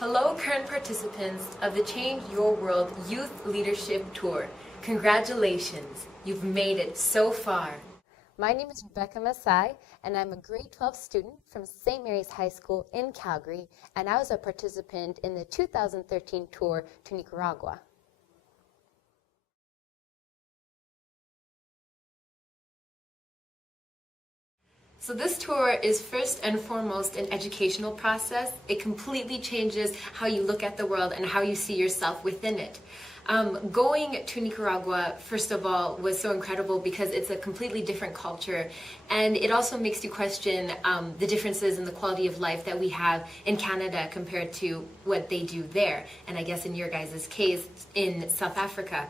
Hello, current participants of the Change Your World Youth Leadership Tour. Congratulations, you've made it so far. My name is Rebecca Masai, and I'm a grade 12 student from St. Mary's High School in Calgary, and I was a participant in the 2013 tour to Nicaragua. So this tour is first and foremost an educational process. It completely changes how you look at the world and how you see yourself within it. Going to Nicaragua, first of all, was so incredible because it's a completely different culture, and it also makes you question the differences in the quality of life that we have in Canada compared to what they do there, and I guess in your guys' case, in South Africa.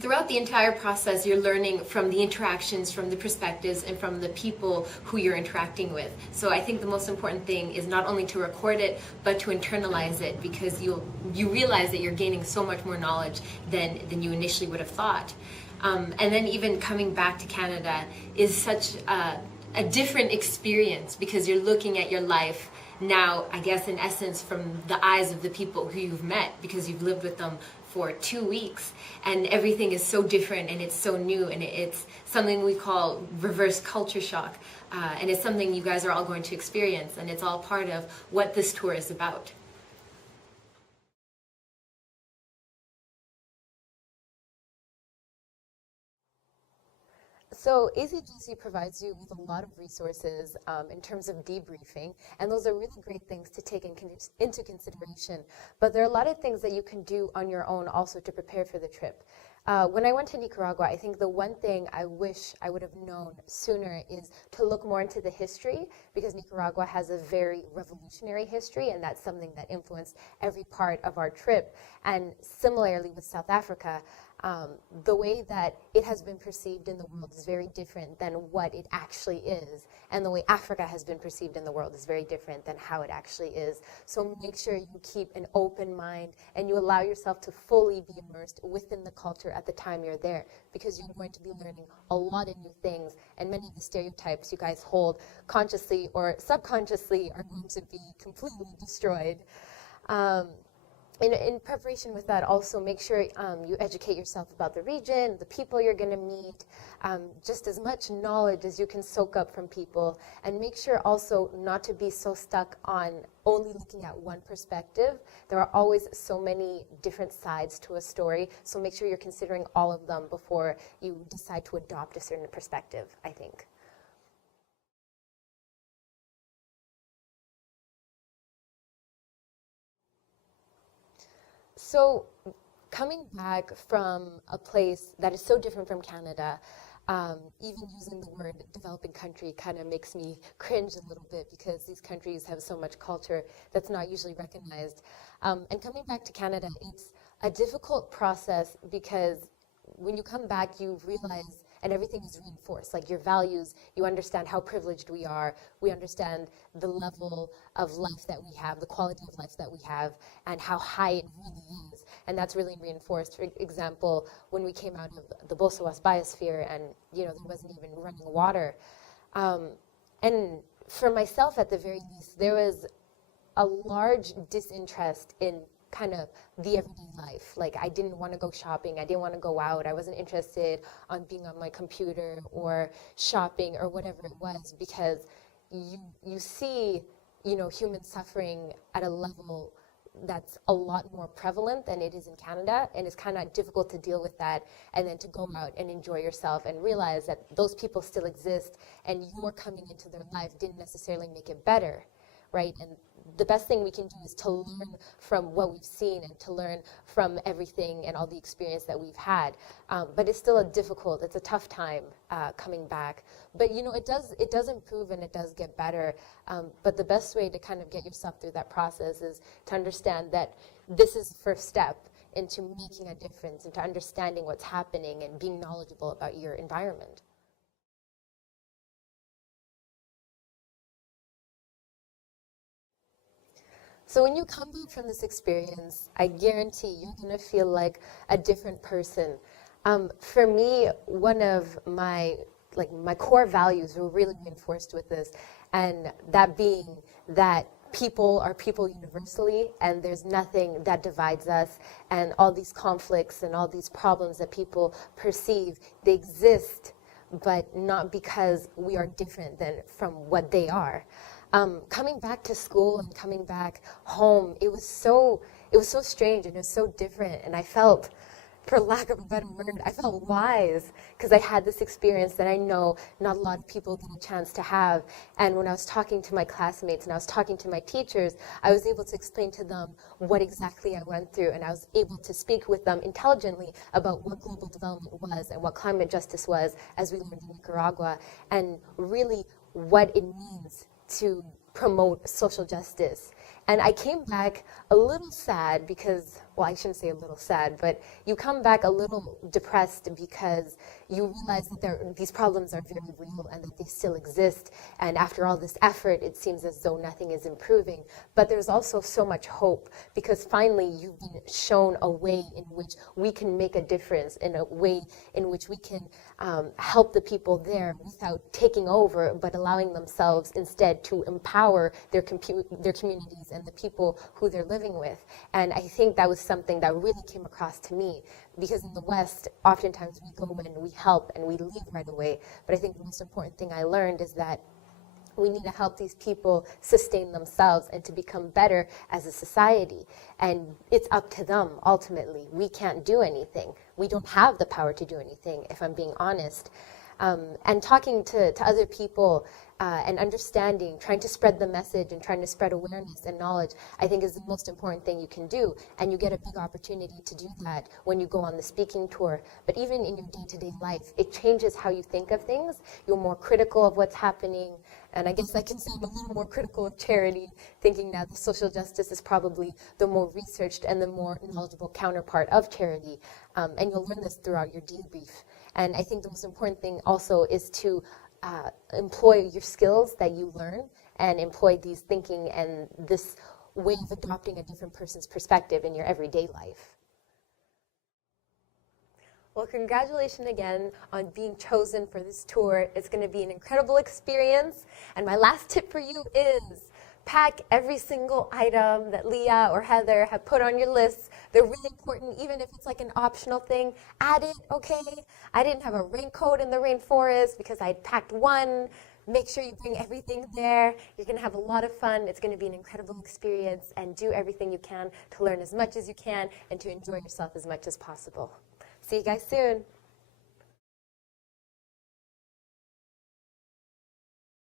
Throughout the entire process, you're learning from the interactions, from the perspectives, and from the people who you're interacting with. So I think the most important thing is not only to record it, but to internalize it, because you realize that you're gaining so much more knowledge than you initially would have thought. And then even coming back to Canada is such a different experience, because you're looking at your life now, I guess in essence, from the eyes of the people who you've met, because you've lived with them for 2 weeks, and everything is so different and it's so new, and it's something we call reverse culture shock, and it's something you guys are all going to experience, and it's all part of what this tour is about. So ACGC provides you with a lot of resources in terms of debriefing, and those are really great things to take into consideration. But there are a lot of things that you can do on your own also to prepare for the trip. When I went to Nicaragua, I think the one thing I wish I would have known sooner is to look more into the history, because Nicaragua has a very revolutionary history, and that's something that influenced every part of our trip. And similarly with South Africa, the way that it has been perceived in the world is very different than what it actually is. And the way Africa has been perceived in the world is very different than how it actually is. So make sure you keep an open mind and you allow yourself to fully be immersed within the culture at the time you're there, because you're going to be learning a lot of new things, and many of the stereotypes you guys hold consciously or subconsciously are going to be completely destroyed. In preparation with that, also make sure you educate yourself about the region, the people you're going to meet, just as much knowledge as you can soak up from people, and make sure also not to be so stuck on only looking at one perspective. There are always so many different sides to a story, so make sure you're considering all of them before you decide to adopt a certain perspective, I think. So coming back from a place that is so different from Canada, even using the word developing country kind of makes me cringe a little bit, because these countries have so much culture that's not usually recognized. And coming back to Canada, it's a difficult process, because when you come back, you realize, and everything is reinforced, like your values, you understand how privileged we are, we understand the level of life that we have, the quality of life that we have, and how high it really is. And that's really reinforced. For example, when we came out of the Bosowas biosphere, and there wasn't even running water. And for myself, at the very least, there was a large disinterest in kind of the everyday life. Like, I didn't want to go shopping, I didn't want to go out, I wasn't interested on being on my computer or shopping or whatever it was, because you see, human suffering at a level that's a lot more prevalent than it is in Canada, and it's kind of difficult to deal with that, and then to go out and enjoy yourself and realize that those people still exist, and your coming into their life didn't necessarily make it better, right? And the best thing we can do is to learn from what we've seen, and to learn from everything and all the experience that we've had. But it's still it's a tough time coming back. But it does improve, and it does get better. But the best way to kind of get yourself through that process is to understand that this is the first step into making a difference, into understanding what's happening and being knowledgeable about your environment. So when you come back from this experience, I guarantee you're going to feel like a different person. For me, one of my core values were really reinforced with this, and that being that people are people universally, and there's nothing that divides us, and all these conflicts and all these problems that people perceive, they exist, but not because we are different than from what they are. Coming back to school and coming back home, it was so strange, and it was so different, and I felt, for lack of a better word, I felt wise, because I had this experience that I know not a lot of people get a chance to have. And when I was talking to my classmates and I was talking to my teachers, I was able to explain to them what exactly I went through, and I was able to speak with them intelligently about what global development was and what climate justice was, as we learned in Nicaragua, and really what it means to promote social justice. And I came back a little sad because, well, I shouldn't say a little sad, but you come back a little depressed because you realize that these problems are very real and that they still exist. And after all this effort, it seems as though nothing is improving. But there's also so much hope, because finally you've been shown a way in which we can make a difference, in a way in which we can help the people there without taking over, but allowing themselves instead to empower their communities and the people who they're living with. And I think that was something that really came across to me, because in the West, oftentimes we go in and we help and we leave right away. But I think the most important thing I learned is that we need to help these people sustain themselves and to become better as a society. And it's up to them, ultimately. We can't do anything. We don't have the power to do anything, if I'm being honest. And talking to other people and understanding, trying to spread the message and trying to spread awareness and knowledge, I think is the most important thing you can do. And you get a big opportunity to do that when you go on the speaking tour. But even in your day-to-day life, it changes how you think of things. You're more critical of what's happening. And I guess I can say I'm a little more critical of charity, thinking now that social justice is probably the more researched and the more knowledgeable counterpart of charity. And you'll learn this throughout your debrief. And I think the most important thing also is to employ your skills that you learn and employ these thinking and this way of adopting a different person's perspective in your everyday life. Well, congratulations again on being chosen for this tour. It's going to be an incredible experience. And my last tip for you is pack every single item that Leah or Heather have put on your list. They're really important, even if it's like an optional thing. Add it, okay? I didn't have a raincoat in the rainforest because I had packed one. Make sure you bring everything there. You're going to have a lot of fun. It's going to be an incredible experience, and do everything you can to learn as much as you can and to enjoy yourself as much as possible. See you guys soon.